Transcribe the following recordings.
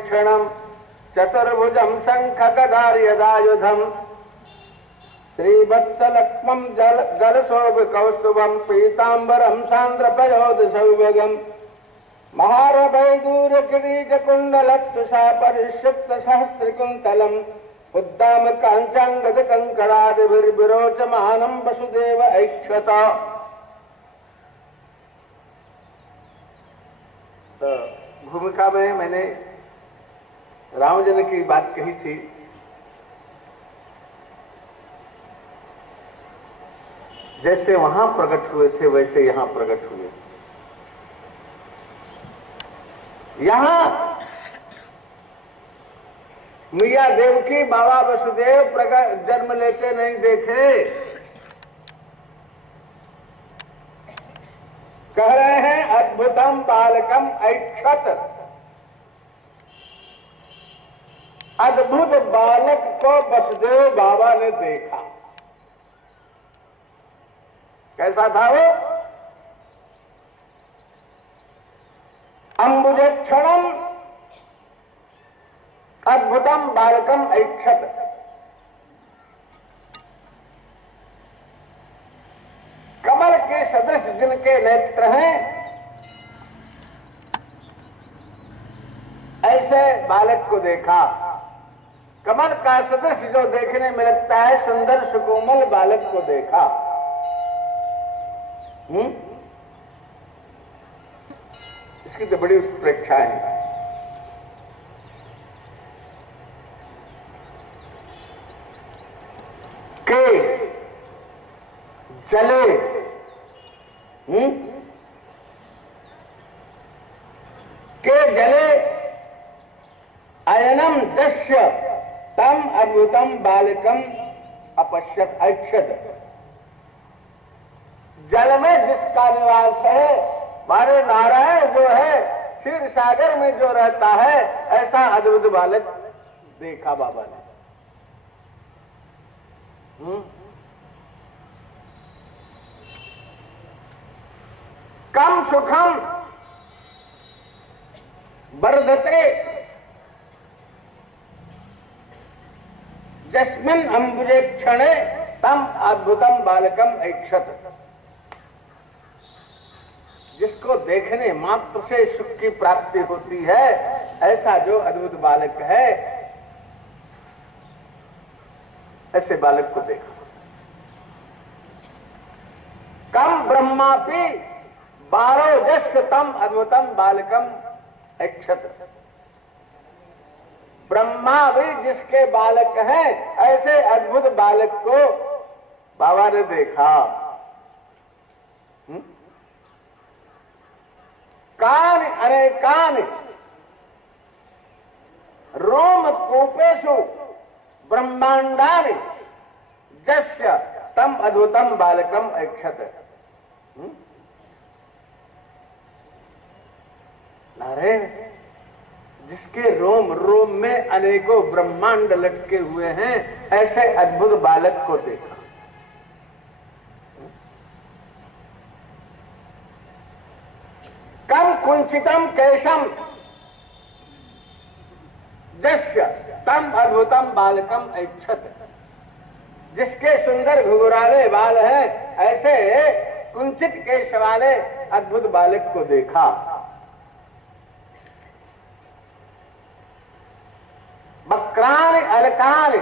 क्षणम चतुर्भुजम शंखगदार्यदायुधम श्रीवत्सलक्ष्मं जलशोभकौस्तुभं पीताम्बरं सान्द्रपयोधसौभगं महारभैदूरकिरीटकुण्डलत्वषा परिक्षिप्तसहस्रकुन्तलम् उद्दामकाञ्चाङ्गदकङ्कणादिभिर्विरोचमानं वसुदेव ऐक्षत। तो भूमिका में मैंने रामजन की बात कही थी। जैसे वहां प्रकट हुए थे वैसे यहां प्रकट हुए। यहां मैया देवकी बाबा वसुदेव प्रकट जन्म लेते नहीं देखे। कह रहे हैं अद्भुतम बालकम ऐक्षत। अद्भुत बालक को वसुदेव बाबा ने देखा। कैसा था वो? अंबुजेक्षणम अद्भुतम बालकम ऐक्षत। कमल के सदृश जिनके नेत्र हैं ऐसे बालक को देखा। कमल का सदृश जो देखने में लगता है सुंदर सुकोमल बालक को देखा। इसकी तो बड़ी उत्प्रेक्षा है। के जले के जले अयनम दस्य तम अद्भुतम बालकम अपश्यत ऐक्षत। जल में जिसका निवास है हमारे नारायण जो है क्षीर सागर में जो रहता है ऐसा अद्भुत बालक देखा बाबा ने। कम सुखम वर्धते जस्मिन अंबुजे क्षणे तम अद्भुतम बालकम ऐक्षत। जिसको देखने मात्र से सुख की प्राप्ति होती है ऐसा जो अद्भुत बालक है ऐसे बालक को देखा। कम ब्रह्मापि बारो जस्य तम अद्भुतम बालकम ऐक्षत। ब्रह्मा भी जिसके बालक हैं ऐसे अद्भुत बालक को बाबा ने देखा। कान अनेकान रोम कूपेशु ब्रह्मांडानि जस्य तम अद्भुतम बालकम ऐक्षत। अरे जिसके रोम रोम में अनेकों ब्रह्मांड लटके हुए हैं ऐसे अद्भुत बालक को देखा। कम कुंचितम केशम जस्य तम अद्भुतम बालकम ऐक्षत। जिसके सुंदर घुघराले बाल हैं ऐसे कुंचित केश वाले अद्भुत बालक को देखा। वक्रानि अलकानि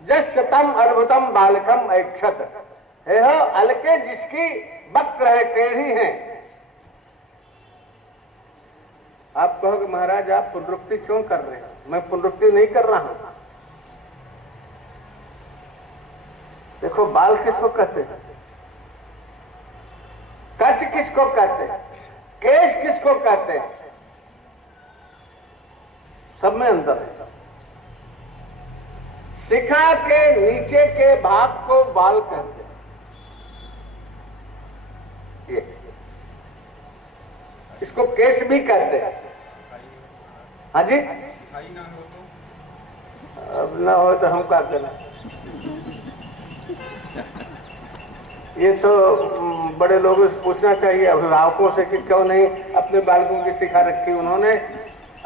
जस्य तम अद्भुतम बालकम ऐक्षत। हे हो अलके जिसकी वक्र है टेढ़ी है। आप कहोगे महाराज आप पुनरुक्ति क्यों कर रहे हैं? मैं पुनरुक्ति नहीं कर रहा हूं। देखो बाल किसको कहते हैं, कच्छ किसको कहते हैं, केश किसको कहते हैं, सब में अंतर है। शिखा के नीचे के भाग को बाल कहते हैं। ये इसको केश भी कहते हैं। हाँ जी, अब ना हो तो हम क्या करें। ये तो बड़े लोगों से पूछना चाहिए, अभिभावकों से, कि क्यों नहीं अपने बालकों की सिखा रखी उन्होंने।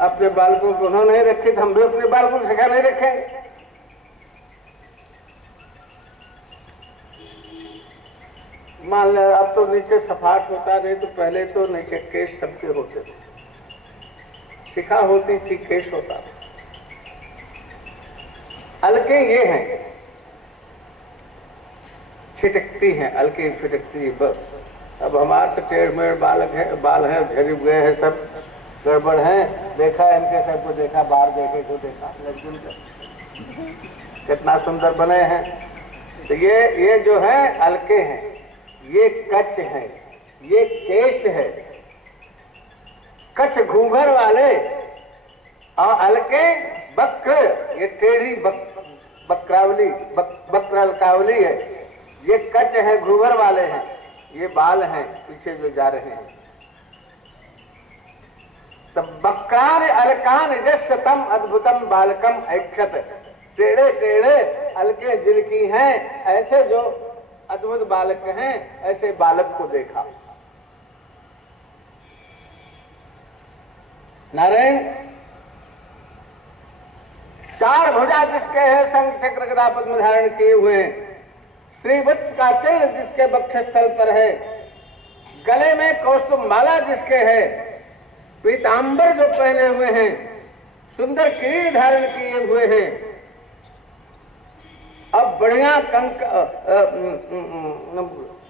अपने बालकों को उन्होंने नहीं रखी, तो हम भी अपने बालकों की सिखा नहीं रखेंगे। मान लो अब तो नीचे सफाट होता, नहीं तो पहले तो नीचे केश सबके होते थे, शिखा होती थी, केश होता था। अलके ये हैं, छिटकती हैं, अलके छिटकती है बस। अब हमारे तो टेढ़ मेढ़ बाल हैं, झड़ गए हैं, सब गड़बड़ हैं। देखा इनके सबको देखा, बाहर देखे को देखा, लड़कियों का कितना सुंदर बने हैं। तो ये जो है अलके हैं, ये कच है, ये केश है। कच घूंघर वाले और अलके बक्र, ये टेढ़ी बकरावली बकरलकावली है। ये कच है, घूंघर वाले हैं, ये बाल हैं पीछे जो जा रहे हैं। तब बक्रान अलकान जस्सतम अद्भुतम बालकम ऐक्षत, टेढ़े टेढ़े अलके जिनकी हैं, ऐसे जो अद्भुत बालक हैं, ऐसे बालक को देखा। नारायण चार भुजा जिसके हैं, शंख चक्र गदा पद्म धारण किए हुए हैं, श्रीवत्स का चिन्ह जिसके वक्षस्थल पर है, गले में कौस्तुभ माला जिसके है, पीतांबर जो पहने हुए हैं, सुंदर किरीट धारण किए हुए हैं, अब बढ़िया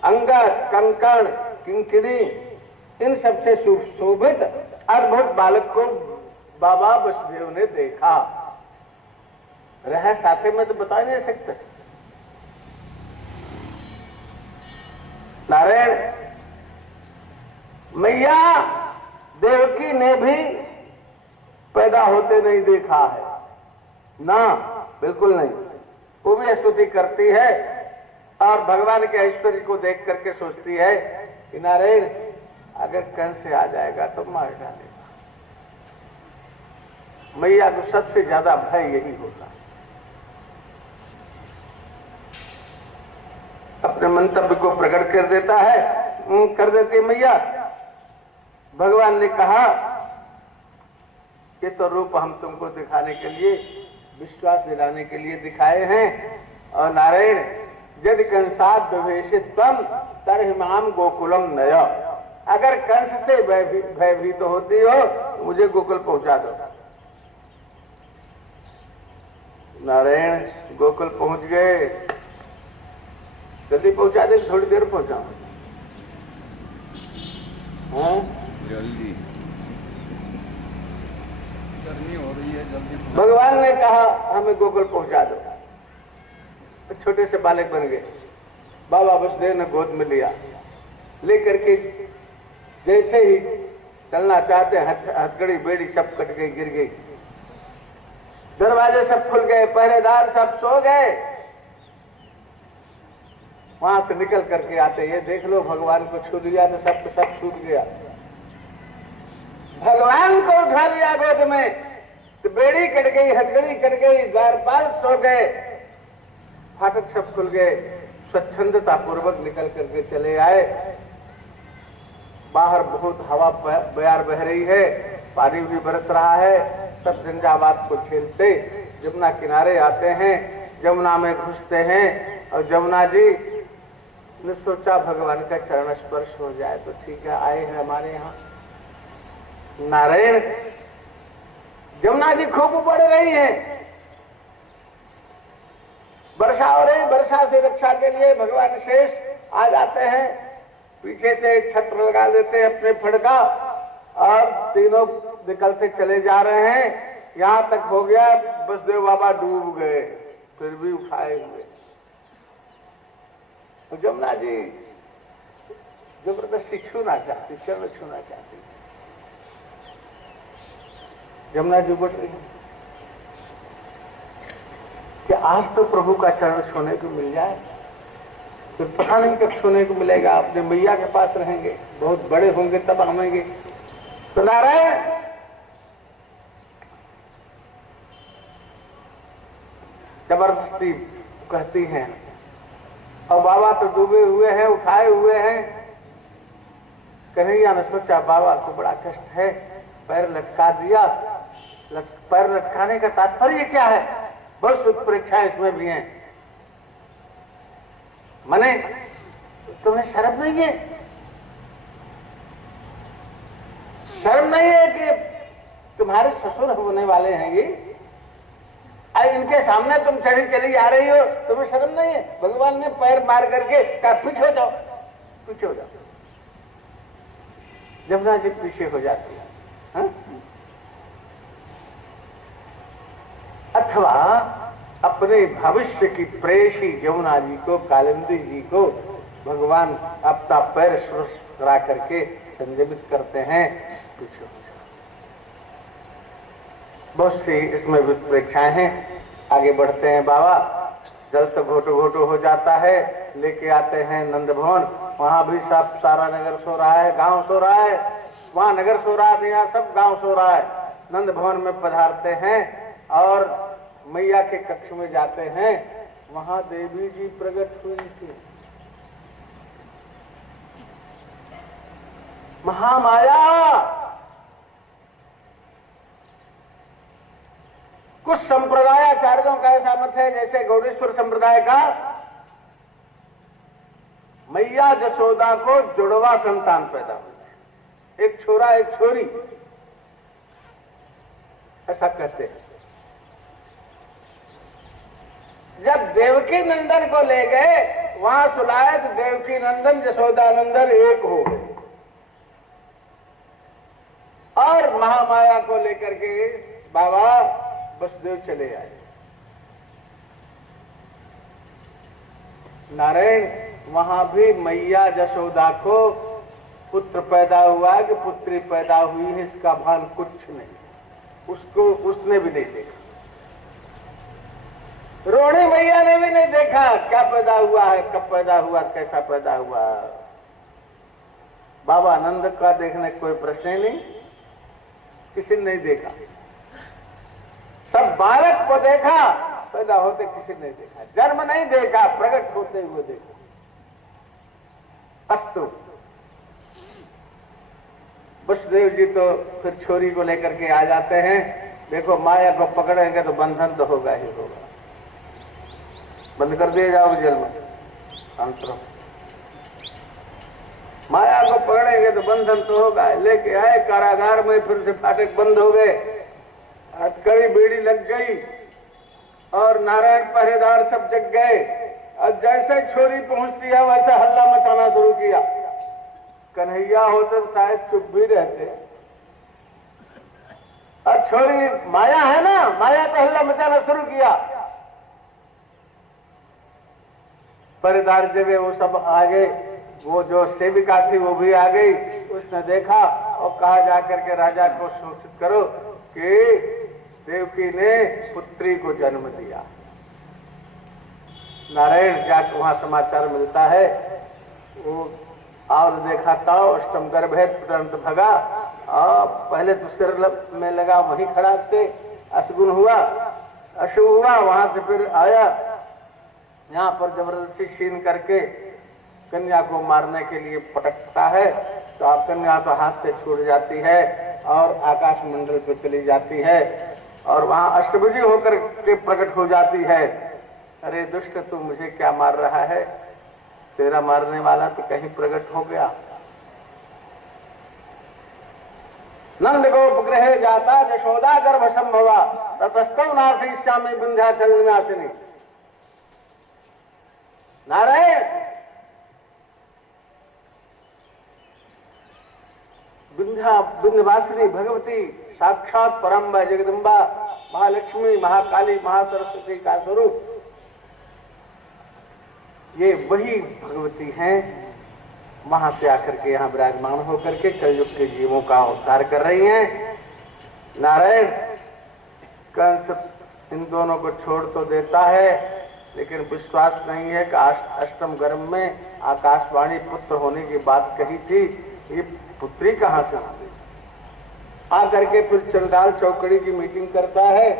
अंगा कंकण किंकिणी इन सबसे सुशोभित अद्भुत बालक को बाबा वसुदेव ने देखा। रह साथे में तो बता नहीं सकते। नारायण मैया देवकी ने भी पैदा होते नहीं देखा है ना, बिल्कुल नहीं। वो भी स्तुति करती है और भगवान के ऐश्वर्य को देख करके सोचती है कि नारायण अगर कंस से आ जाएगा तो मार डालेगा। मैया को सबसे ज्यादा भय यही होता है। अपने मंतव्य को प्रकट कर देता है, कर देती है मैया। भगवान ने कहा ये तो रूप हम तुमको दिखाने के लिए, विश्वास दिलाने के लिए दिखाए हैं। और नारायण यदि कंसाद विभेषित तम तरहिमाम गोकुलम नय, अगर कंस से भयभीत तो होती हो तो मुझे गोकुल पहुंचा दो। नारायण गोकुल पहुंच गए। जल्दी पहुंचा दे, थोड़ी देर पहुंचाऊं। जल्दी गर्मी हो रही है, जल्दी। भगवान ने कहा हमें गोकुल पहुंचा दो। छोटे से बालक बन गए। बाबा वसुदेव ने गोद में लिया, लेकर के जैसे ही चलना चाहते हथकड़ी बेड़ी सब कट गई, गिर गई। दरवाजे सब खुल गए, पहरेदार सब सो गए। वहां से निकल करके आते, ये देख लो भगवान को छू लिया तो सब छूट गया। भगवान को उठा लिया गोद में तो बेड़ी कट गई, हथकड़ी कट गई, द्वारपाल सो गए, फाटक सब खुल गए। स्वच्छंदता पूर्वक निकल करके चले आए। बाहर बहुत हवा बयार बह रही है, पानी भी बरस रहा है। सब झंझावात को झेलते जमुना किनारे आते हैं, जमुना में घुसते हैं। और जमुना जी ने सोचा भगवान का चरण स्पर्श हो जाए तो ठीक है, आए हैं हमारे यहाँ। नारायण जमुना जी खूब बढ़ रही हैं, वर्षा हो रही, वर्षा से रक्षा के लिए भगवान शेष आ जाते हैं। पीछे से एक छत्र लगा देते हैं अपने फड़का, और तीनों निकलते चले जा रहे हैं। यहां तक हो गया वसुदेव बाबा डूब गए, फिर भी उठाए हुए। तो जमुना जी जबरदस्ती छूना चाहती, चरण छूना चाहती। जमुना जी बढ़ रही है कि आज तो प्रभु का चरण छूने को मिल जाए, फिर पता नहीं कब छूने को मिलेगा। अपने मैया के पास रहेंगे, बहुत बड़े होंगे तब आवेंगे। तो नारायण जबरदस्ती कहती हैं और बाबा तो डूबे हुए हैं, उठाए हुए हैं। कन्हैया ने सोचा बाबा को बड़ा कष्ट है, पैर लटका दिया। पैर लटकाने का तात्पर्य क्या है? बहुत सुख परीक्षाएं इसमें भी हैं। मने तुम्हें शर्म नहीं है? शर्म नहीं है कि तुम्हारे ससुर होने वाले हैं ये, इनके सामने तुम चढ़ी चली आ रही हो, तुम्हें शर्म नहीं है? भगवान ने पैर मार करके कहा पीछे हो जाओ, पीछे हो जाओ। जमुना जी पीछे हो जाती है। हा? अथवा अपने भविष्य की प्रेयसी जमुना जी को, कालिंदी जी को भगवान अपना पैर स्पर्श करा करके संयमित करते हैं, पीछे हो जाओ। बहुत सी इसमें विप्रेक्षाएं हैं। आगे बढ़ते हैं बाबा। जल तो घोटो घोटो हो जाता है, लेके आते हैं नंद भवन। वहां भी सब सारा नगर सो रहा है, गांव सो रहा है। वहां नगर सो रहा है, यहाँ सब गांव सो रहा है। नंद भवन में पधारते हैं और मैया के कक्ष में जाते हैं। वहां देवी जी प्रकट हुई थी, महामाया। कुछ संप्रदायाचार्यों का ऐसा मत है, जैसे गौड़ेश्वर संप्रदाय का, मैया जसोदा को जुड़वा संतान पैदा हुई, एक छोरा एक छोरी, ऐसा कहते हैं। जब देवकी नंदन को ले गए वहां सुलाए तो देवकी नंदन जसोदा नंदन एक हो गए और महामाया को लेकर के बाबा वसुदेव चले आए। नारायण, वहां भी मैया जसोदा को पुत्र पैदा हुआ कि पुत्री पैदा हुई है इसका भान कुछ नहीं, उसको उसने भी नहीं देखा। रोहिणी मैया ने भी नहीं देखा क्या पैदा हुआ है, कब पैदा हुआ, कैसा पैदा हुआ। बाबा आनंद का देखने कोई प्रश्न ही नहीं, किसी ने नहीं देखा। सब बालक को देखा, पैदा होते किसी ने नहीं देखा, जन्म नहीं देखा, प्रकट होते हुए देखा। अस्तु, वसुदेव जी तो फिर छोरी को लेकर के आ जाते हैं। देखो माया को पकड़ेंगे तो बंधन तो होगा ही होगा, बंद कर दिए जाओ जेल में, शांत रहो। माया को पकड़ेंगे तो बंधन तो होगा। लेके आए कारागार में, फिर से फाटक बंद हो गए, हथकड़ी बेड़ी लग गई और नारायण पहरेदार सब जग गए। और जैसे छोरी पहुंचती है वैसे हल्ला मचाना शुरू किया। कन्हैया होते तो शायद चुप भी रहते, और छोरी माया है ना, माया तो हल्ला मचाना शुरू किया। पहरेदार जगह वो सब आ गए, वो जो सेविका थी वो भी आ गई। उसने देखा और कहा जाकर के राजा को सूचित करो कि देवकी ने पुत्री को जन्म दिया। नारायण जाकर वहां समाचार मिलता है, वो और देखा था अष्टम गर्भ है, तुरंत भगा। पहले तो सिर में लगा, वहीं खड़ा से अशगुन हुआ, अशुभ हुआ। वहां से फिर आया, यहाँ पर जबरदस्ती छीन करके कन्या को मारने के लिए पटकता है, तो आप कन्या तो हाथ से छूट जाती है और आकाश मंडल पे चली जाती है और वहां अष्टभुजी होकर के प्रकट हो जाती है। अरे दुष्ट, तू मुझे क्या मार रहा है? तेरा मारने वाला तो कहीं प्रकट हो गया। नंद गोप गृहे जाता जशोदा गर्भ संभवा ततस्तव नाशिष्यामि विंध्याचल निवासिनी। नारायण, विंध्यवासिनी भगवती साक्षात परम्बा जगदम्बा महालक्ष्मी महाकाली महासरस्वती का स्वरूप, ये वही भगवती हैं। वहां से आकर के यहाँ विराजमान होकर के कलयुग के जीवों का उद्धार कर रही हैं। नारायण, कंस इन दोनों को छोड़ तो देता है, लेकिन विश्वास नहीं है कि अष्टम गर्भ में आकाशवाणी पुत्र होने की बात कही थी, ये पुत्री कहाँ से आ गई। आकर के फिर चंडाल चौकड़ी की मीटिंग करता है।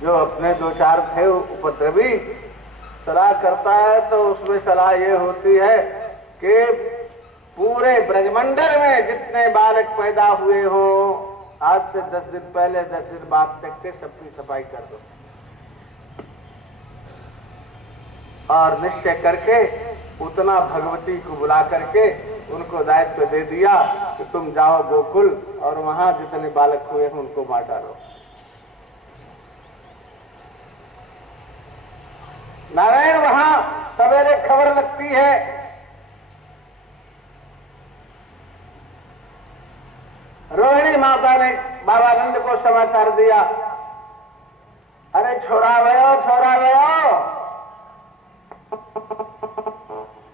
जो अपने दो चार थे उपद्रवी, सलाह करता है तो उसमें सलाह ये होती है कि पूरे ब्रजमंडल में जितने बालक पैदा हुए हो आज से 10 दिन पहले 10 दिन बाद तक के सबकी सफाई कर दो और निश्चय करके उतना भगवती को बुला करके उनको दायित्व दे दिया कि तुम जाओ गोकुल और वहां जितने बालक हुए हैं उनको मार डालो। नारायण वहां सवेरे खबर लगती है, रोहिणी माता ने बाबा नंद को समाचार दिया, अरे छोरा भयो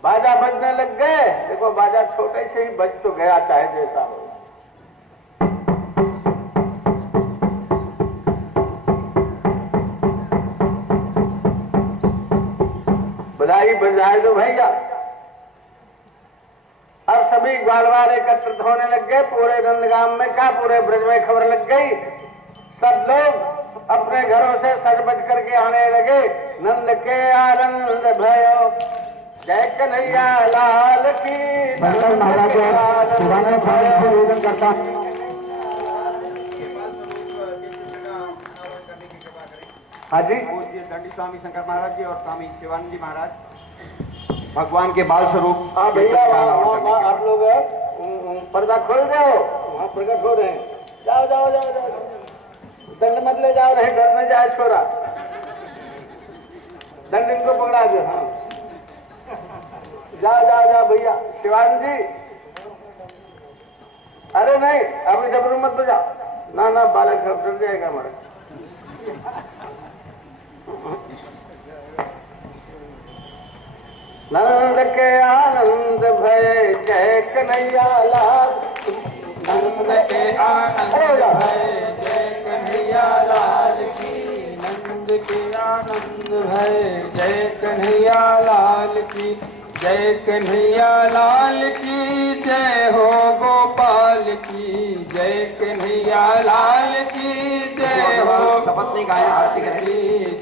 बाजा बजने लग गए। देखो बाजा छोटे से ही बज तो गया चाहे जैसा हो। बजाई बजाए दो भैया। अब सभी ग्वालवाल एकत्रित होने लग गए। पूरे नंदगाम में क्या पूरे ब्रज में खबर लग गई। सब लोग अपने घरों से सज बज करके आने लगे। नंद के आनंद भयो जय कन्हैया लाल की। महाराज निवेदन करता हाँ जी पूज्य दंडी स्वामी शंकर महाराज जी और स्वामी शिवानंद जी महाराज भगवान के बाल स्वरूप। हाँ भैया वहाँ आप लोग पर्दा खोल दो, वहाँ प्रकट हो रहे हैं। जाओ जाओ जाओ जाओ, दंड मत ले जाओ, नहीं डर न जाए छोरा, दंड इनको पकड़ा दो। हाँ जाओ जाओ जाओ भैया। शिवानंद जी अरे नहीं अभी डबरू मत बजाओ, ना ना बालक डर जाएगा हमारा। नंद के आनंद भय जय कन्हैया लाल। नंद के आनंद भय जय कन्हैया लाल की। नंद के आनंद भय जय कन्हैया लाल की। जय कन्हैया लाल की जय हो गोपाल की। जय कन्हैया लाल की जय हो शपथ नहीं गायन आरती करें।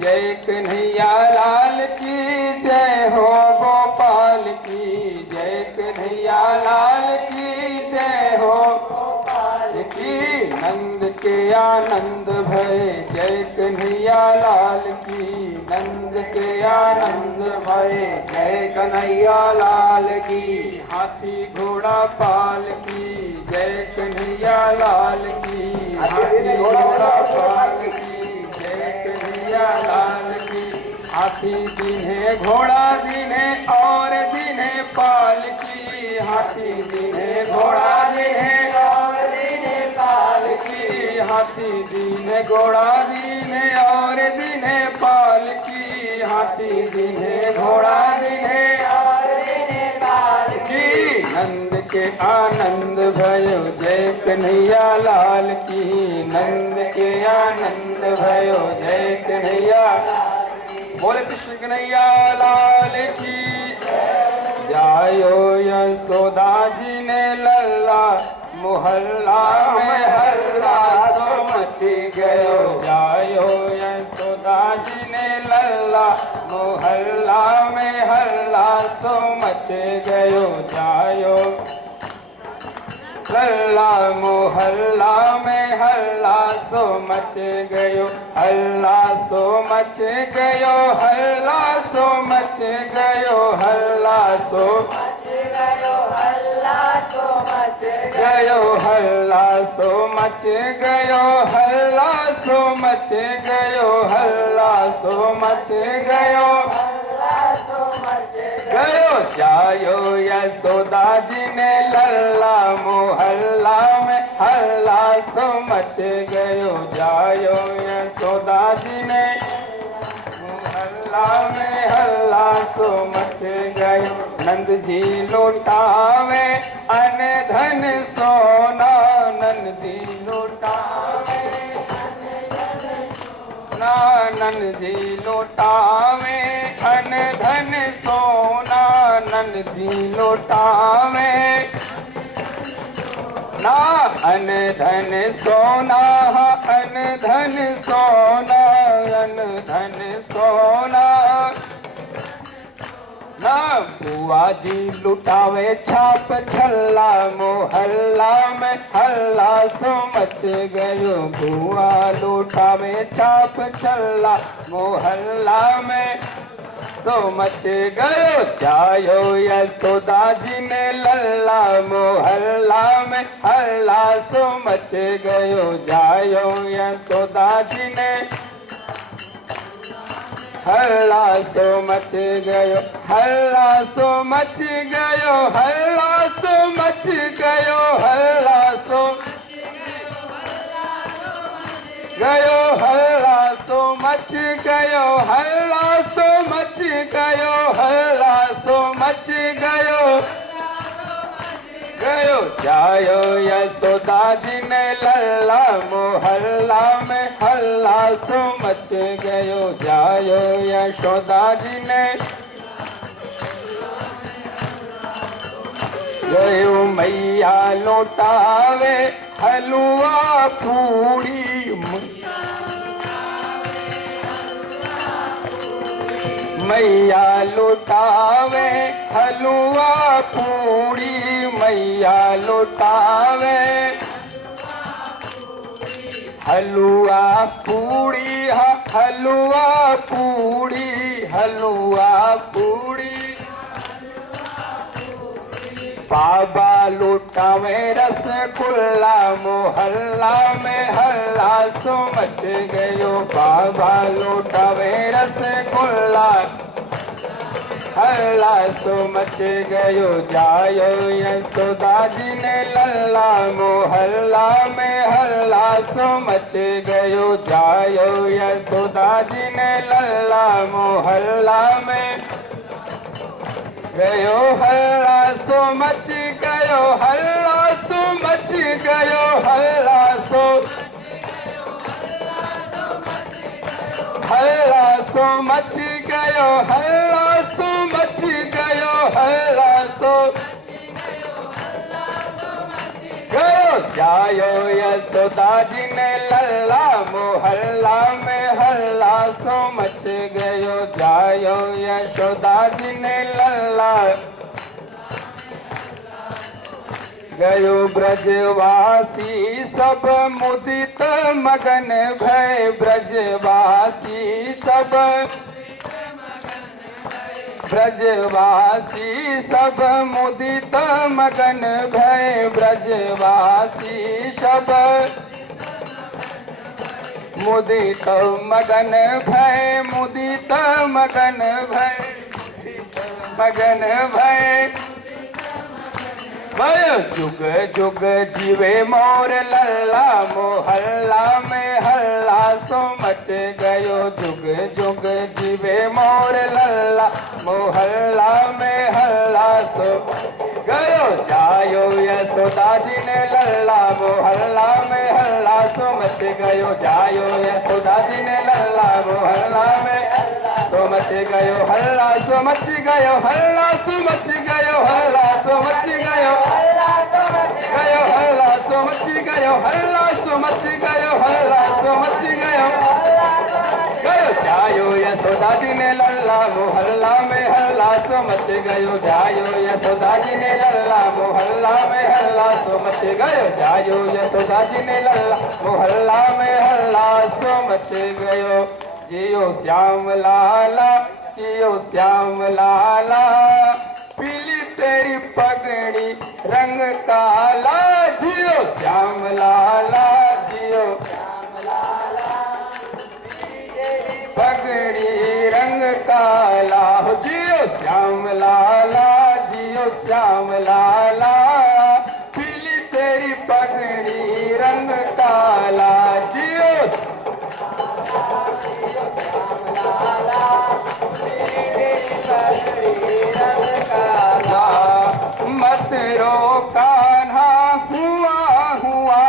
जय कन्हैया लाल की जय हो गोपाल की। जय कन्हैया लाल की जय हो गोपाल की। नंद के आनंद भय जय कन्हैया लाल की। नंद के आनंद भय जय कन्हैया लाल की। हाथी घोड़ा पाल की। जय कन्हैया लाल की। हाथी घोड़ा पाल की। जय कन्हैया लाल की। हाथी दिने घोड़ा दिने और दिने पाल की। हाथी दिने घोड़ा दिने और दिने पाल की। हाथी दिने घोड़ा दिने और दिने पाल की। हाथी दिने घोड़ा दिने और दिने पाल की। नंद के आनंद भयो जय कन्हैया लाल की। नंद के आनंद भयो जय कन्हैया। बोले कृष्ण कन्हैया लाल की। जायो यशोदा जी ने लल्ला मोहल्ला में हल्ला तो मच गयो। जायो यशोदा जी ने लल्ला मोहल्ला में हल्ला तो मच गयो। जायो हल्ला मोहल्ला में हल्ला सो मच गयो। हल्ला सो मच गयो। हल्ला सो मच गयो। हल्ला सो मच गयो। हल्ला सो मच गयो। हल्ला सो मच गयो। हल्ला सो मच गयो। हल्ला सो मच गयो। गयो जायो यशोदा जी ने लल्ला मोहल्ला में हल्ला सो मच गयो। जायो यशोदा जी ने मोहल्ला में हल्ला सो मच गयो। नंद जी लौटावे अन धन सोना। नंद जी लौटावे नंद जी लौटावे अन धन सोना। नंद जी लौटावे ना अन धन सोना। अन धन सोना। अन धन सोना। हाँ बुआ जी लुटावे छाप छल्ला मोहल्ला में हल्ला सो मच गयो बुआ लुटावे छाप छल्ला मोहल्ला में तो मच गयो जायो यशोदा जी ने लल्ला मोहल्ला में हल्ला सो मच गयो जायो यशोदा जी ने हल्ला सो मच गयो हल्ला सो मच गयो हल्ला सो मच गयो हल्ला सो गयो हल्ला सो मच गयो हल्ला सो मच गयो हल्ला सो मच गयो गयो जायो यशोदा जी ने लल्ला मोहल्ला में हल्ला सो मच गयो जायो यशोदा जी ने गयो मैया लौटावे हलवा पूरी मैया लुटावे हलवा पूरी मैया लुटावे हलवा पूरी हलवा पूरी हलवा पूरी बाबा लुटावे रसगुल्ला मोहल्ला में हल्ला सो मच गयो बाबा लुटावे रसगुल्ला हल्ला सो मच गयो जायो यशोदा जी ने लल्ला मोहल्ला में हल्ला सो मच गयो जायो यशोदा जी ने लल्ला मोहल्ला में गयो हल्ला सो मच गयो हल्ला सो मच गयो हल्ला सो हल्ला सो मच गयो हल्ला सो मच गयो हल्ला सो गयो जायो यशोदा जी ने लल्ला मोहल्ला में हल्ला सो मच गयो जायो यशोदा जी ने लल्ला गयो ब्रजवासी सब मुदित मगन भय ब्रजवासी सब ब्रजवासी सब मुदित मगन भय ब्रजवासी सब मुदित मगन भय मुदित मगन भय मगन भय भय जुग जुग जीवे मोर लल्ला मोहल्ला में हल्ला सो मच गयो जुग जुग जीवे मोर लल्ला मोहल्ला में हल्ला सो गयो जायो यशोदा जी ने लल्ला मोहल्ला में हल्ला सो मच गयो जायो यशोदा जी ने लल्ला मोहल्ला में सो मच गयो हल्ला सो मच गयो हल्ला सो मच गयो हल्ला सो मच गयो गयो हल्ला सो मच गयो हल्ला सो मच गयो हल्ला सो मच गयो गयो जायो यशोदा जी ने लल्ला मोहल्ला में हल्ला सो मच गयो जायो यशोदा जी ने लल्ला मोहल्ला में हल्ला सो मच गयो जायो यशोदा जी ने लल्ला मोहल्ला में हल्ला सो मच गयो जियो श्याम लाला जियो श्याम लाला पीली तेरी पगड़ी रंग काला जियो श्याम लाला जियो पगड़ी रंग काला जियो श्याम लाला जियो श्याम लाला पीली तेरी पगड़ी रंग काला जियो मत रो कान्हा हुआ हुआ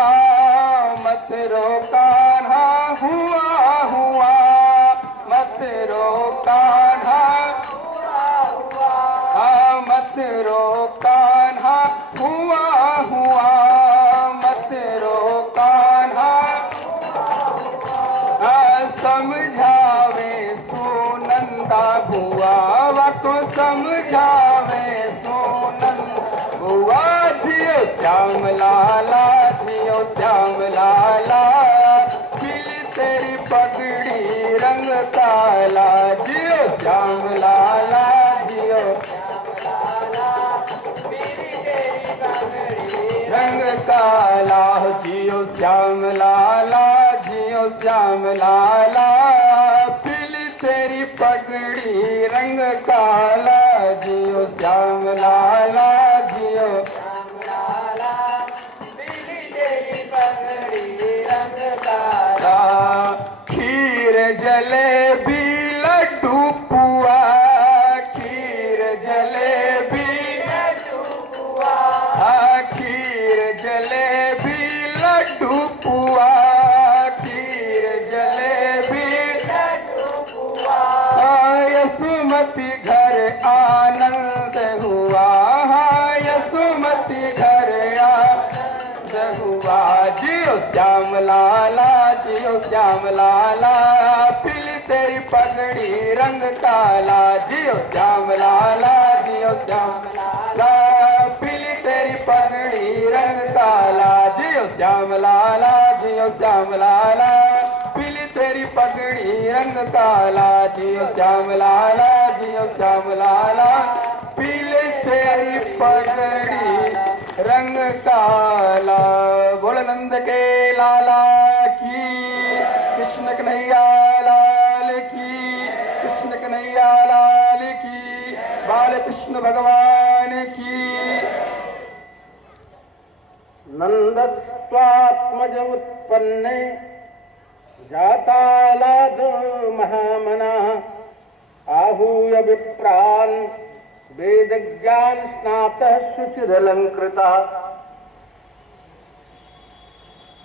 मत रो कान्हा हुआ हुआ मत रो कान्हा मत रो कान्हा हुआ हुआ मत रो कान्हा लाला जियो श्याम लाला जियो श्याम लाला पीली तेरी पगड़ी रंग काला जियो श्याम लाला जियो श्याम लाला पीली तेरी पगड़ी रंग काला खीर जलेबी लड्डू पुआ खीर जलेबी लड्डू पुआ खीर जलेबी लड्डू पुआ खीर जलेबी लड्डू पुआ यशोमती घर आनंद हुआ यशोमती घर आनंद हुआ जियो श्याम लाला जियो श्याम लाला पीली तेरी पगड़ी रंग काला जियो श्याम लाला जियो श्याम लाला पीली तेरी पगड़ी रंग काला जियो श्याम लाला जियो श्याम लाला पीली तेरी पगड़ी रंग काला जियो श्याम लाला जियो श्याम लाला पीली तेरी पगड़ी रंग काला बोल नंद के लाला की कृष्ण कन्हैया लाल की कृष्ण कन्हैया लाल की बाल कृष्ण भगवान की नंदस्त्वात्मज उत्पन्ने जातालादो महामना आहूय विप्रान् वेदज्ञान स्नातः शुचिरलंकृतः।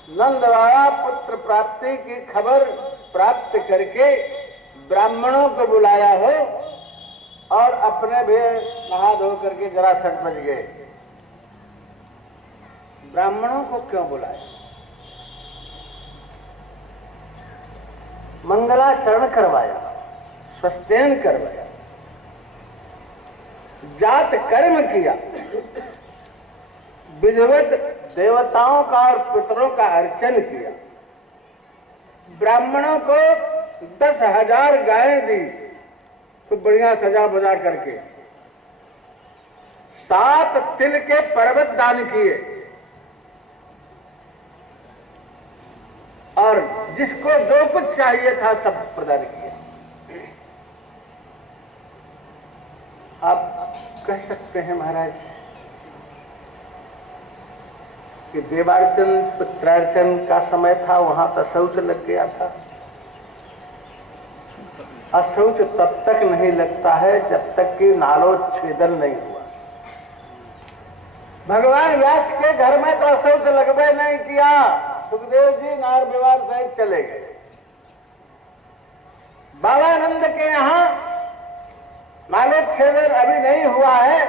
नंदवाया पुत्र प्राप्ति की खबर प्राप्त करके ब्राह्मणों को बुलाया हो और अपने भी नहा धो करके जरा सट बज गए। ब्राह्मणों को क्यों बुलाया? मंगलाचरण करवाया, स्वस्थेन करवाया, जात कर्म किया, विधिवत देवताओं का और पितरों का अर्चन किया, ब्राह्मणों को 10,000 गायें दी तो बढ़िया सजा बजा करके, 7 तिल के पर्वत दान किए और जिसको जो कुछ चाहिए था सब प्रदान किया। आप कह सकते हैं महाराज कि देवार्चन पित्रार्चन का समय था, वहां तो शौच लग गया था। अशौच तब तक नहीं लगता है जब तक कि नालोच्छेदन नहीं हुआ। भगवान व्यास के घर में तो अशौच लगभग नहीं किया, सुखदेव जी नार विवाह सहित चले गए। बाबानंद के यहां नालोच्छेदन अभी नहीं हुआ है।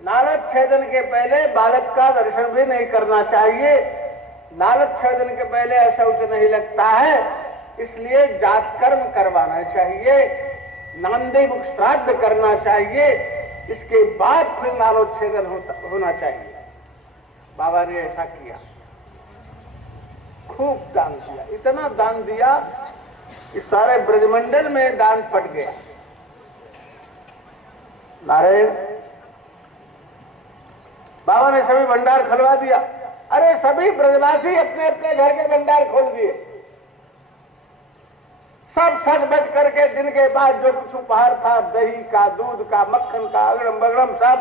नालोच्छेदन के पहले बालक का दर्शन भी नहीं करना चाहिए। नालोच्छेदन के पहले अशौच नहीं लगता है, इसलिए जात कर्म करवाना चाहिए, नांदी मुख श्राद्ध करना चाहिए, इसके बाद फिर नालोच्छेदन होना चाहिए। बाबा ने ऐसा किया, खूब दान दिया, इतना दान दिया कि सारे ब्रजमंडल में दान पट गया। नारायण बाबा ने सभी भंडार खुलवा दिया। अरे सभी ब्रजवासी अपने अपने घर के भंडार खोल दिए। सब सज बज करके दिन के बाद जो कुछ उपहार था, दही का, दूध का, मक्खन का, अगड़म बगड़म सब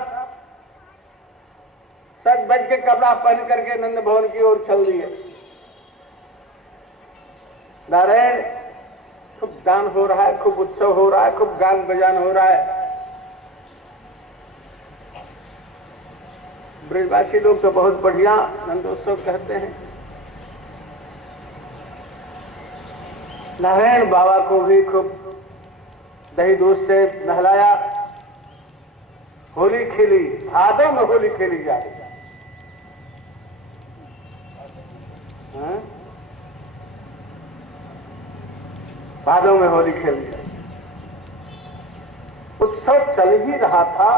सज बज के कपड़ा पहन करके नंद भवन की ओर चल दिए। नारायण खूब दान हो रहा है, खूब उत्सव हो रहा है, खूब गान बजान हो रहा है। ब्रजवासी लोग तो बहुत बढ़िया नंदोत्सव कहते हैं। नारायण बाबा को भी खूब दही दूध से नहलाया, होली खेली, भादों में होली खेली जा रही है। भादों में होली खेली जा रही, उत्सव चल ही रहा था।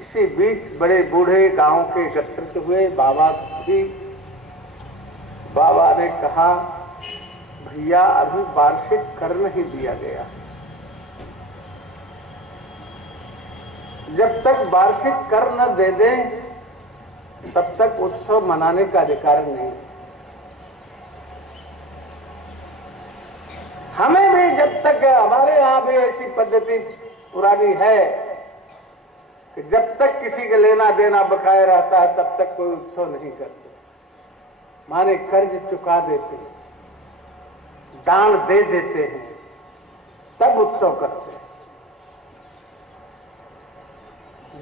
इसी बीच बड़े बूढ़े गांव के एकत्रित हुए। बाबा भी, बाबा ने कहा भैया अभी वार्षिक कर नहीं दिया गया, जब तक वार्षिक कर न दे दें तब तक उत्सव मनाने का अधिकार नहीं। हमें भी जब तक, हमारे यहाँ भी ऐसी पद्धति पुरानी है कि जब तक किसी के लेना देना बकाया रहता है तब तक कोई उत्सव नहीं करते। माने कर्ज चुका देते हैं, दान दे देते हैं, तब उत्सव करते हैं।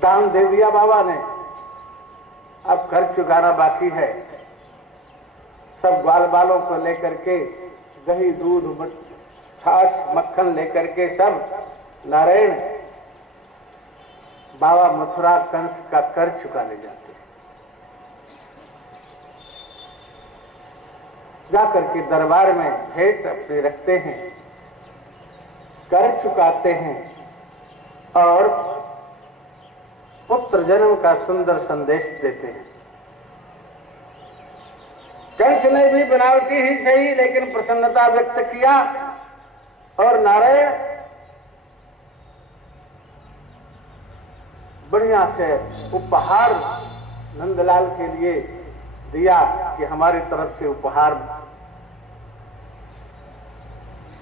दान दे दिया बाबा ने, अब कर्ज चुकाना बाकी है। सब ग्वाल बालों को लेकर के दही दूध छाछ मक्खन लेकर के सब नारायण बाबा मथुरा कंस का कर्ज चुकाने जाते हैं। जाकर के दरबार में भेंट अपने रखते हैं, कर्ज चुकाते हैं और पुत्र जन्म का सुंदर संदेश देते हैं। कंस ने भी बनावटी ही सही लेकिन प्रसन्नता व्यक्त किया और नारायण बढ़िया से उपहार नंदलाल के लिए दिया कि हमारी तरफ से उपहार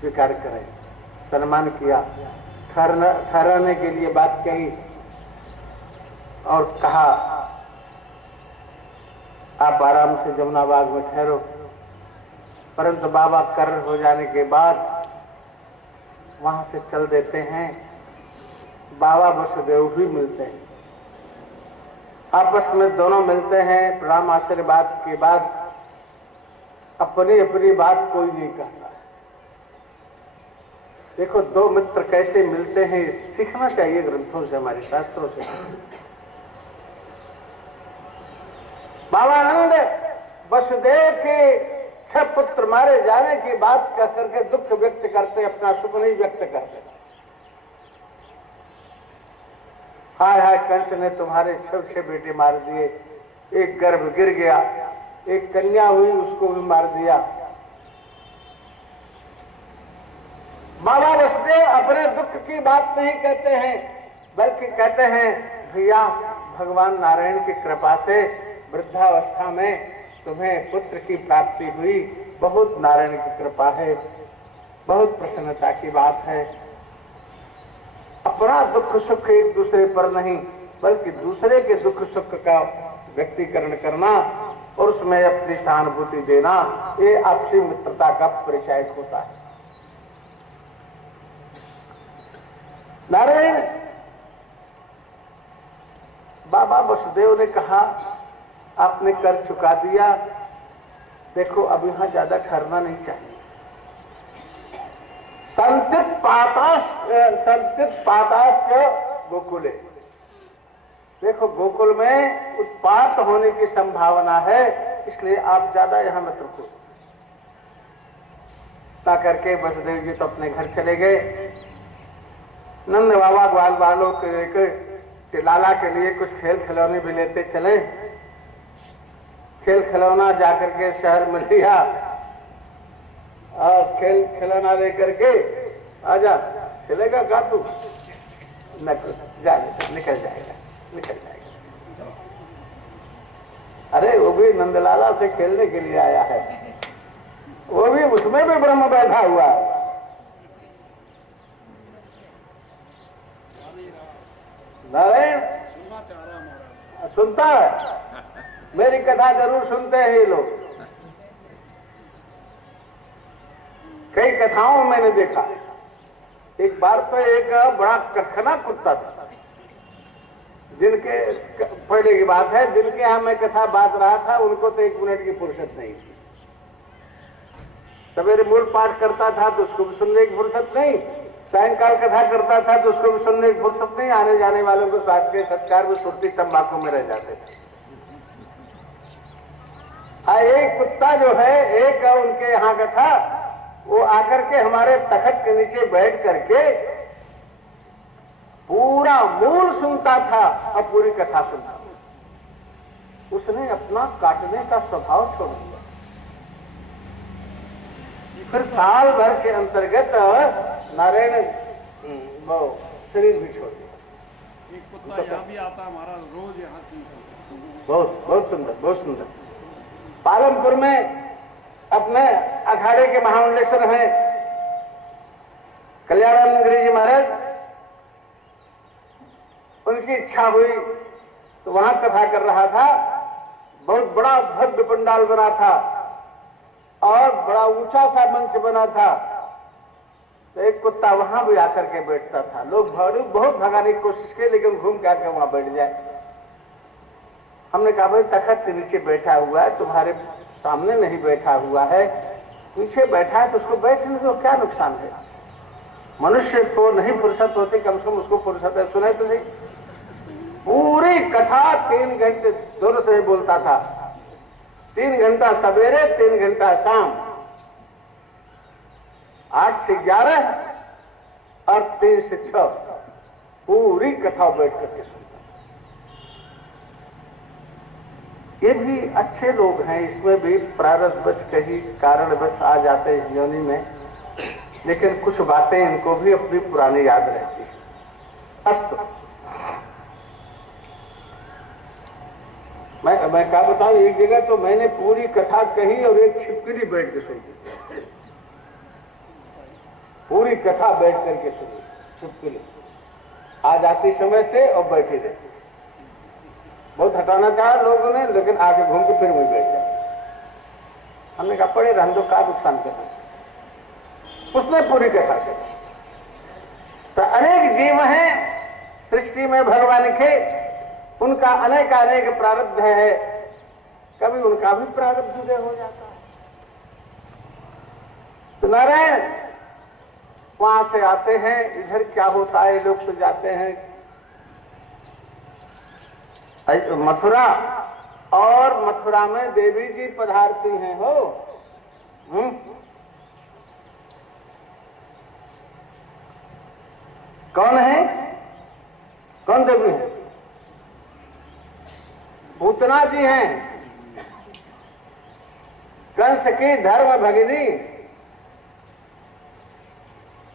स्वीकार करें। सम्मान किया, ठहराने के लिए बात कही और कहा आप आराम से जमुना बाग में ठहरो। परंतु बाबा कर हो जाने के बाद वहां से चल देते हैं। बाबा वसुदेव भी मिलते हैं, आपस में दोनों मिलते हैं। प्रणाम आशीर्वाद के बाद अपनी अपनी बात कोई नहीं कहता। देखो दो मित्र कैसे मिलते हैं, सीखना चाहिए ग्रंथों से, हमारे शास्त्रों से। बाबा आनंद वसुदेव के 6 पुत्र मारे जाने की बात कह करके दुख व्यक्त करते, अपना सुख नहीं व्यक्त करते। हाय हाय कंस ने तुम्हारे 6 बेटे मार दिए, एक गर्भ गिर गया, एक कन्या हुई उसको भी मार दिया। बाबा वसुदेव अपने दुख की बात नहीं कहते हैं बल्कि कहते हैं भैया भगवान नारायण की कृपा से वृद्धावस्था में तुम्हें पुत्र की प्राप्ति हुई, बहुत नारायण की कृपा है, बहुत प्रसन्नता की बात है। अपना दुख सुख एक दूसरे पर नहीं बल्कि दूसरे के दुख सुख का व्यक्तीकरण करना और उसमें अपनी सहानुभूति देना, ये आपसी मित्रता का परिचायक होता है। नारायण बाबा वसुदेव ने कहा आपने कर चुका दिया, देखो अब यहां ज्यादा ठहरना नहीं चाहिए। संतित पाताश्च गोकुले, देखो गोकुल में उत्पात होने की संभावना है, इसलिए आप ज्यादा यहां मत रुको। ता करके वसुदेव जी तो अपने घर चले गए। नंद बाबा ग्वाल बालों के लाला के लिए कुछ खेल खिलौने भी लेते चले। खेल खिलौना जाकर के शहर में लिया और खेल खिलौना लेकर के आजा, खेलेगा का तू? न जा, निकल जाएगा। अरे वो भी नंदलाला से खेलने के लिए आया है, वो भी उसमें भी ब्रह्म बैठा हुआ है। नारायण सुनता है, मेरी कथा जरूर सुनते हैं ये लोग। कई कथाओं में मैंने देखा। एक बार तो एक बड़ा कखना कुत्ता था, जिनके पहले की बात है, जिनके यहाँ मैं कथा बात रहा था उनको तो 1 मिनट की फुर्सत नहीं थी। सवेरे मूल पाठ करता था तो उसको भी सुनने की फुर्सत नहीं, सायंकाल कथा करता था तो उसको भी सुनने की फुर्सत नहीं। आने जाने वालों को साथ के सत्कार में सुरती तंबाकू में रह जाते थे। एक कुत्ता जो है, एक उनके यहाँ का था, वो आकर के हमारे तखत के नीचे बैठ करके पूरा मूल सुनता था और पूरी कथा सुनता था। उसने अपना काटने का स्वभाव छोड़ दिया। फिर साल भर के अंतर्गत नारायण वो शरीर भी छोड़ दिया। एक कुत्ता यहाँ भी आता हमारा, रोज यहाँ से बहुत बहुत सुंदर, बहुत सुंदर। पालमपुर में अपने अखाड़े के महामंडलेश्वर हैं कल्याणानंद गिरी जी महाराज, उनकी इच्छा हुई तो वहां कथा कर रहा था। बहुत बड़ा भव्य पंडाल बना था और बड़ा ऊंचा सा मंच बना था, तो एक कुत्ता वहां भी आकर के बैठता था। लोग बहुत भगाने की कोशिश की, लेकिन घूम के आकर वहां बैठ जाए। हमने कहा भाई तखत के नीचे बैठा हुआ है, तुम्हारे सामने नहीं बैठा हुआ है, पीछे बैठा है तो उसको बैठने दो, क्या नुकसान है। मनुष्य को नहीं फुर्सत होती, कम से कम उसको फुर्सत है, सुनाई तो नहीं। पूरी कथा 3 घंटे दोनों से बोलता था, 3 घंटा सवेरे 3 घंटा शाम, 8 से 11 और 3 से 6 पूरी कथा बैठ करके सुनता। ये भी अच्छे लोग हैं, इसमें भी प्रारब्धवश कहीं कारणवश आ जाते हैं इस योनि में, लेकिन कुछ बातें इनको भी अपनी पुरानी याद रहती है। अस्तु, मैं क्या बताऊं, एक जगह तो मैंने पूरी कथा कही और एक छिपकली बैठ के सुनी, पूरी कथा बैठ करके सुनी छिपकली, आ जाती समय से और बैठी रहती। बहुत हटाना चाहा लोगों ने, लेकिन आके घूम के फिर वहीं बैठ जाए। हमने कहा पड़े रहने दो, का नुकसान करना। उसने पूरी कथा कही। तो अनेक जीव हैं सृष्टि में भगवान के, उनका अनेक अनेक प्रारब्ध है, कभी उनका भी प्रारब्ध उदय हो जाता है। तो नारायण वहां से आते हैं, इधर क्या होता है, लोग तो जाते हैं मथुरा, और मथुरा में देवी जी पधारती हैं हो। कौन है, कौन देवी है? पूतना जी हैं, कंस की धर्म भगिनी।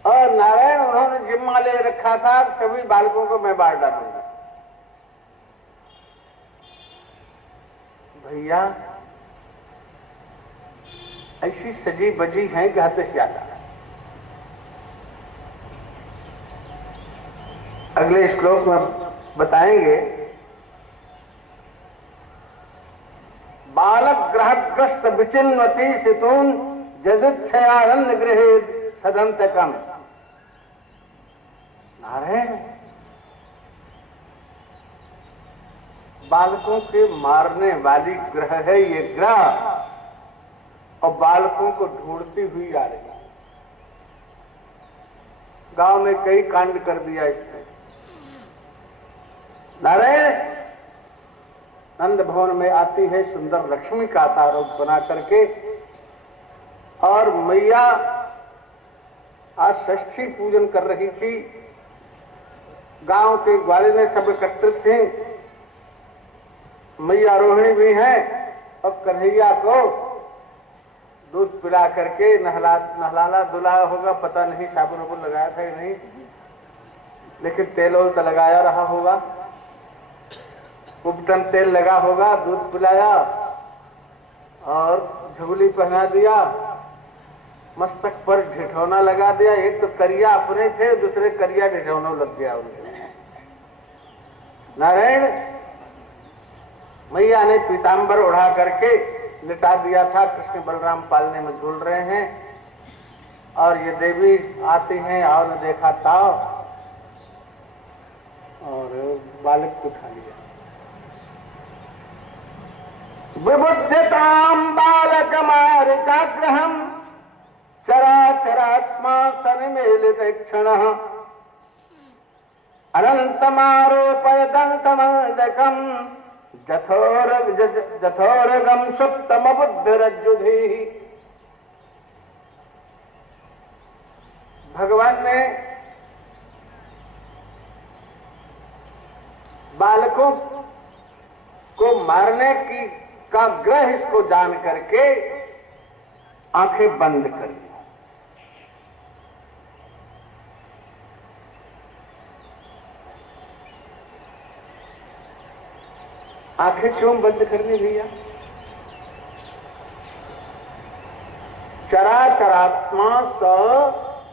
और नारायण उन्होंने जिम्मा ले रखा था, सभी बालकों को मैं बांट डालूंगा। भैया ऐसी सजी बजी है कि हद से ज्यादा। अगले श्लोक में बताएंगे, बालक ग्रहग्रस्त विचिन्वती सितून जदिच्छयानंद गृहे सदंतकम। नारायण बालकों के मारने वाली ग्रह है ये ग्रह, और बालकों को ढूंढती हुई आ रही है। गांव में कई कांड कर दिया इसने। नारायण नंद भवन में आती है सुंदर लक्ष्मी का आरोप बना करके, और मैया आज षष्ठी पूजन कर रही थी। गांव के ग्वाले ने सब एकत्रित थे, मैया रोहिणी भी हैं, और कन्हैया को दूध पिला करके नहलाना धुलाया होगा, पता नहीं साबुन वाबुन लगाया था कि नहीं, लेकिन तेल वोल तो लगाया रहा होगा, उपटन तेल लगा होगा, दूध पिलाया और झोली पहना दिया, मस्तक पर ढिठौना लगा दिया। एक तो करिया अपने थे, दूसरे करिया ढिठौना लग गया उनके। नारायण मैया ने पीतांबर उड़ा करके लिटा दिया था, कृष्ण बलराम पालने में झूल रहे हैं, और ये देवी आती हैं और ने देखा ताव और बालक को उठा लिया। विबुध्यताम बालक मारिकाग्रहम चराचरात्मा सन्मीलित क्षणः अनंतमारोपयदंतमदकम जथोरगम सुप्तम बुद्धिरज्जुधि। भगवान ने बालकों को मारने की का ग्रह इसको जान करके आंखें बंद कर दी। आंखें क्यों बंद करनी भैया? चराचरात्मा स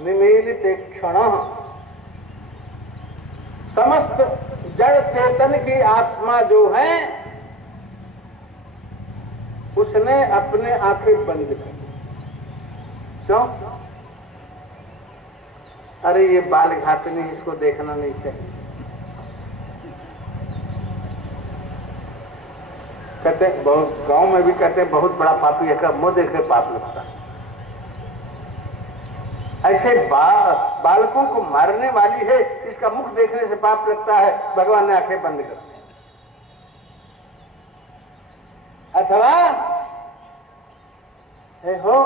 निमीलित क्षण, समस्त जड़ चेतन की आत्मा जो है उसने अपने आंखें बंद कर दी। क्यों? अरे ये बाल घातनी, इसको देखना नहीं चाहिए। कहते बहुत गांव में भी कहते हैं बहुत बड़ा पापी है, कब मुंह देख के पाप लगता है। ऐसे बालकों को मारने वाली है, इसका मुख देखने से पाप लगता है, भगवान ने आंखें बंद कर दी। अथवा हो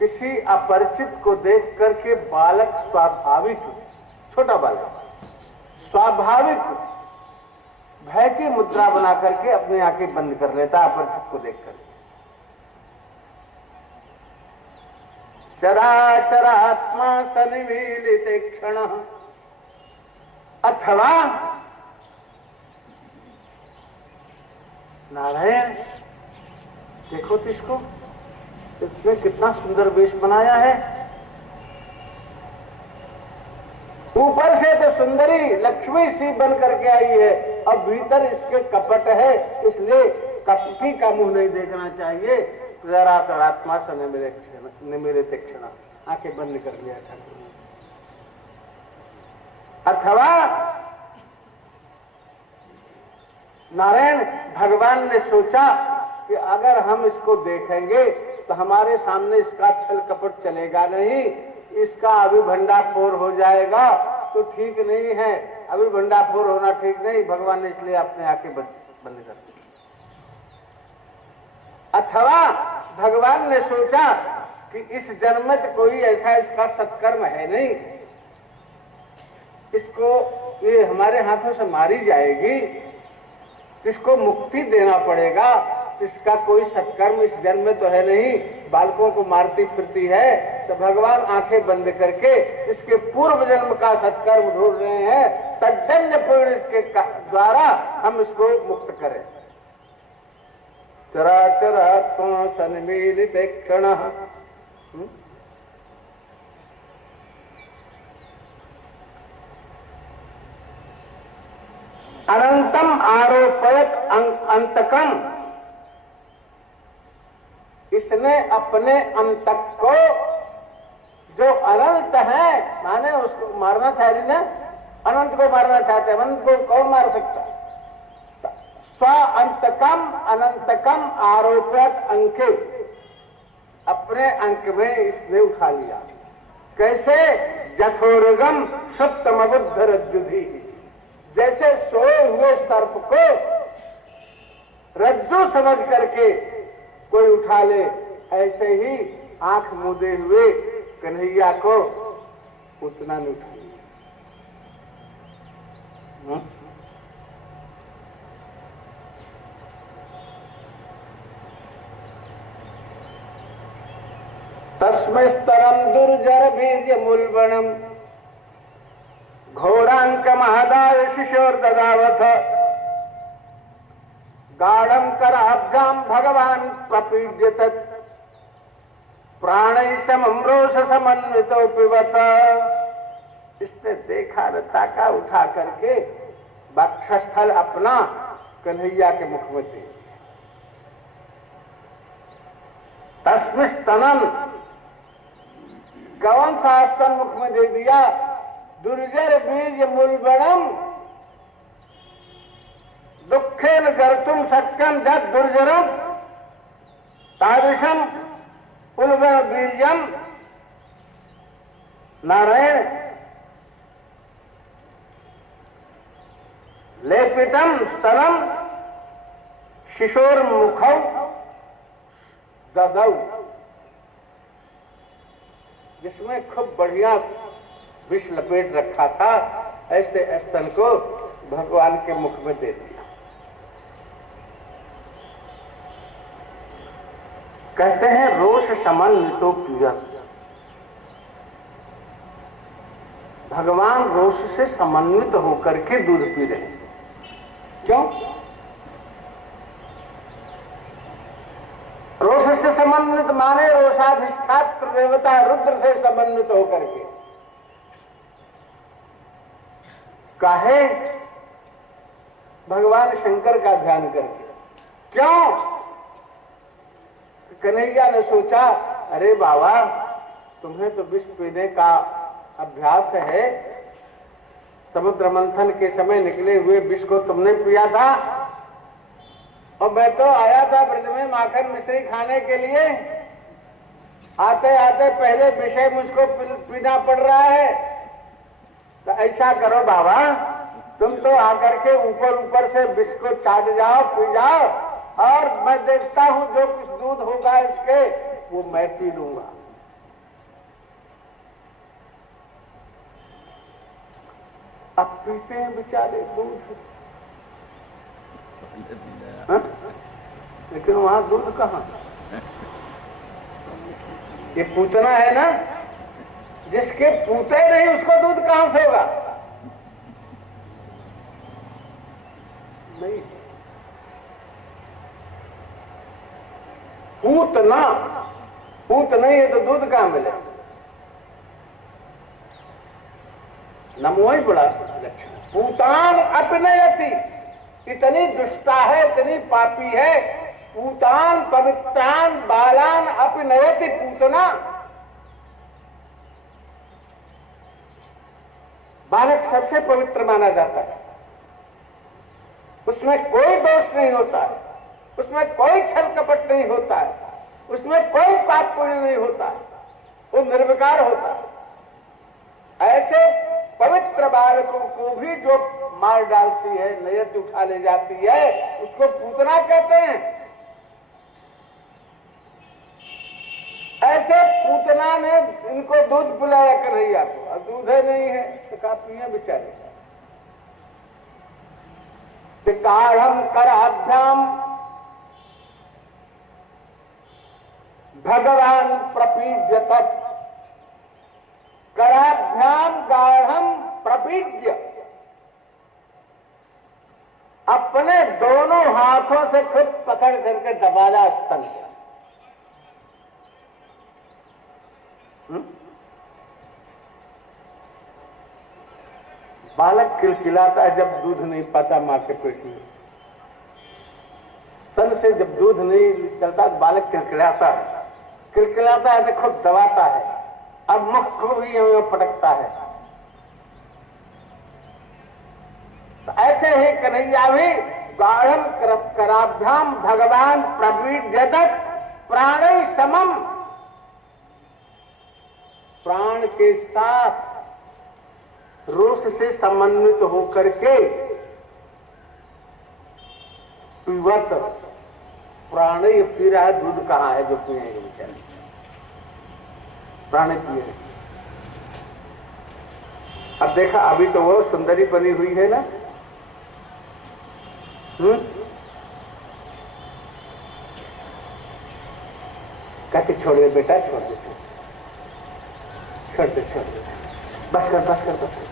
किसी अपरिचित को देख करके बालक स्वाभाविक, छोटा बालक स्वाभाविक भय की मुद्रा बना करके अपनी आंखें बंद कर लेता अपरिचित को देख कर। चराचरात्मा सनिमीलित क्षण, अथवा नारायण देखो तो इसको, इसने कितना सुंदर वेश बनाया है। ऊपर से तो सुंदरी लक्ष्मी सी बन करके आई है, अब भीतर इसके कपट है, इसलिए कपटी का मुंह नहीं देखना चाहिए। आत्मा से निमिलित क्षण, आंखें बंद कर लिया ठाकुर ने। अथवा नारायण भगवान ने सोचा कि अगर हम इसको देखेंगे तो हमारे सामने इसका छल कपट चलेगा नहीं, इसका अभी भंडाफोर हो जाएगा तो ठीक नहीं है, अभी भंडाफोर होना ठीक नहीं। भगवान ने इसलिए अपने आंखें बंद कर दी। अथवा भगवान ने सोचा कि इस जन्म में कोई ऐसा इसका सत्कर्म है नहीं, इसको ये हमारे हाथों से मारी जाएगी, इसको मुक्ति देना पड़ेगा, इसका कोई सत्कर्म इस जन्म में तो है नहीं, बालकों को मारती फिरती है। तो भगवान आंखें बंद करके इसके पूर्व जन्म का सत्कर्म ढूंढ रहे हैं, तज्जन्य पुण्य के द्वारा हम इसको मुक्त करें। चराचरात्मा सन्मीलित क्षण, अनंतम आरोपयत अंतकम, इसने अपने अंतक को जो अनंत है, माने उसको मारना चाह रही ना, अनंत को मारना चाहते हैं, अनंत को कौन मार सकता? स्व अंतकम अनंतकम आरोपित अंके, अपने अंक में इसने उठा लिया। कैसे? जठोरगम सप्तमबुद्ध रज्जुधि, जैसे सोए हुए सर्प को रज्जु समझ करके कोई उठा ले, ऐसे ही आंख मूंदे हुए कन्हैया को उतना नहीं उठा लिया। तस्मैस्तरम दुर्जर वीर्य मूलवनम घोरांक महदाय शिशोर ददावथ, गाढ़म कराब्जाम भगवान प्रपीड्यत, प्राणै समम्रोष समन्वितो पिबत। इसने देखा रताका उठा करके वक्षस्थल अपना कन्हैया के मुख में दे दिया। तस्मिस्तनम, कौन सा स्तन मुख में दे दिया? दुर्जर बीज मूलबणम दुखेन जर्तुम सत्यम जद दुर्जरम तादृशम उल्बण बीजम। नारायण लेपितम स्तनम शिशोर मुखौ ददौ, जिसमें खूब बढ़िया विष लपेट रखा था, ऐसे स्तन को भगवान के मुख में दे दिया। कहते हैं रोष समन्वितो पीयत, भगवान रोष से समन्वित होकर के दूध पी रहे। क्यों? समन्वित माने रोषाधिष्ठात्र देवता रुद्र से समन्वित होकर के। काहे? भगवान शंकर का ध्यान करके। क्यों? कन्हैया ने सोचा, अरे बाबा तुम्हें तो विष पीने का अभ्यास है, समुद्र मंथन के समय निकले हुए विष को तुमने पिया था, और मैं तो आया था ब्रज में माखन मिश्री खाने के लिए, आते आते पहले विषय मुझको पीना पड़ रहा है। तो ऐसा करो बाबा, तुम तो आकर के ऊपर ऊपर से विष को चाट जाओ, पी जाओ, और मैं देखता हूं जो कुछ दूध होगा इसके वो मैं पी लूंगा। अब पीते हैं बेचारे दूध, लेकिन वहां दूध कहां? ये पूतना है ना, जिसके पूते नहीं उसको दूध कहां से होगा? नहीं, पूतना पूत नहीं है तो दूध कहां मिले? नमो ही बड़ा लक्षण। पूतान अपनयति, इतनी दुष्टा है, इतनी पापी है। पूतान पवित्रान बालान अपनयति पूतना। बालक सबसे पवित्र माना जाता है, उसमें कोई दोष नहीं होता है, उसमें कोई छल कपट नहीं होता है, उसमें कोई पाप पुण्य नहीं होता है, वो निर्विकार होता है। ऐसे पवित्र बालकों को भी जो मार डालती है, नयत उठा ले जाती है, उसको पूतना कहते हैं। ऐसे पूतना ने इनको दूध पिलाया कन्हैया को, अब दूध है नहीं है तो कहा पिए बेचारे। गाढ़म कराभ्याम भगवान प्रपीड्य तत्, कराभ्याम गाढ़म प्रपीड्य, अपने दोनों हाथों से खुद पकड़ करके दबाया स्तन को। बालक किलकिलाता है जब दूध नहीं पाता मां के पेट में। स्तन से जब दूध नहीं निकलता तो बालक किलकिलाता है, किलकिलाता है तो खुद दबाता है, अब मुख को भी यूं पटकता है। तो ऐसे ही कन्हैया भी गाढ़म कराभ्याम भगवान प्रपीड्यत प्राणी समम, प्राण के साथ रोष से समन्वित होकर के पीवत। प्राणी पी रहा है, दूध कहां है जो पिएंगे बेचारे? प्राणी पिए। अब देखा, अभी तो वो सुंदरी बनी हुई है ना, कहते छोड़ दे बेटा, छोड़ दे, छोड़ दे, छोड़ दे, बस कर, बस कर, बस कर।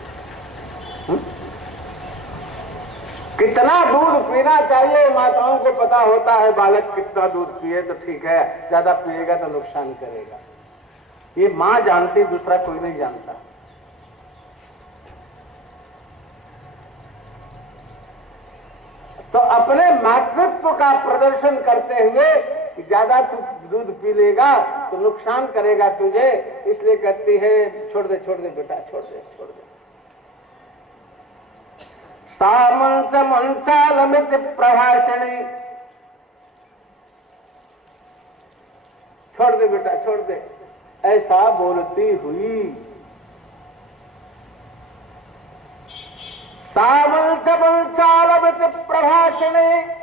कितना दूध पीना चाहिए माताओं को पता होता है। बालक कितना दूध पिए तो ठीक है, ज्यादा पिएगा तो नुकसान करेगा। ये मां जानती, दूसरा कोई नहीं जानता। तो अपने मातृत्व का प्रदर्शन करते हुए कि ज्यादा तू दूध पी लेगा तो नुकसान करेगा तुझे, इसलिए कहती है छोड़ दे, छोड़ दे बेटा, छोड़ दे, छोड़ दे। सामंत मंचालमित प्रभाषणी, छोड़ दे बेटा, छोड़ दे, ऐसा बोलती हुई। सामंत मंचालमित प्रभाषणी